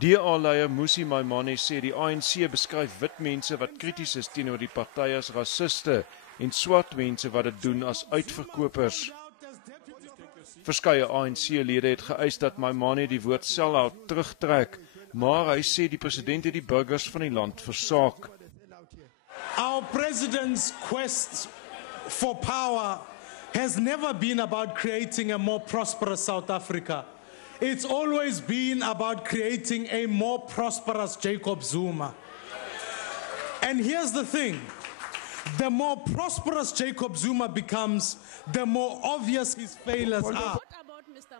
DA-leier Mmusi Maimane sê die ANC beskryf wit mense wat krities is teenoor die party as rassiste en swart mense wat dit doen as uitverkopers. Verskeie ANC-lede het geëis dat Maimane die woord sell-out terugtrek, maar hy sê die president het die burgers van die land versaak. Our president's quest for power has never been about creating a more prosperous South Africa. It's always been about creating a more prosperous Jacob Zuma. And here's the thing. The more prosperous Jacob Zuma becomes, the more obvious his failures are.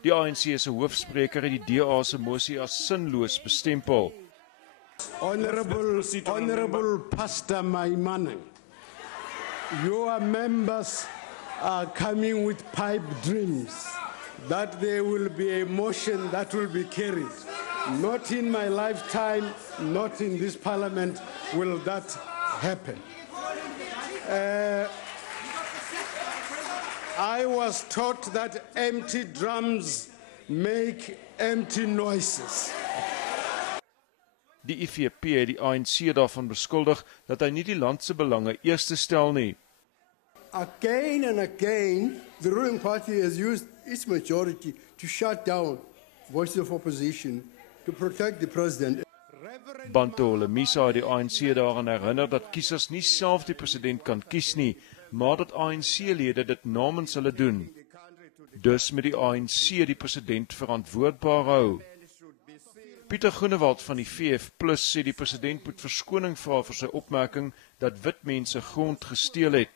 Die ANC se hoofspreker het die DA se mosie as sinloos bestempel. Honorable Pastor Maimane, your members are coming with pipe dreams that there will be a motion that will be carried. Not in my lifetime, not in this parliament will that happen. I was taught that empty drums make empty noises. Die IFP het die ANC daarvan beskuldig dat hy nie die land se belange eerste stel nie. Again and again, the ruling party has used its majority to shut down voices of opposition to protect the president. Bantu Lemisa het die ANC daaraan herinner dat kiesers nie self die president kan kies nie, maar dat ANC-lede dit namens hulle doen. Dus moet die ANC die president verantwoordbaar hou. Pieter Groenewald van die VF+ sê die president moet verskoning vra vir sy opmerking dat wit mense grond gesteel het.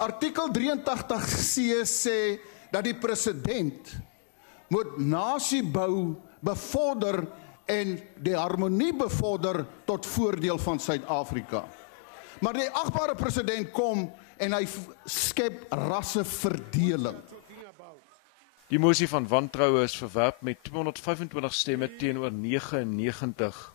Artikel 83C sê dat die president moet nasiebou bevorder en die harmonie bevorder tot voordeel van Suid-Afrika. Maar die agbare president kom en hy skep rasseverdeling. Die mosie van wantroue is verwerp met 225 stemme teenoor 99.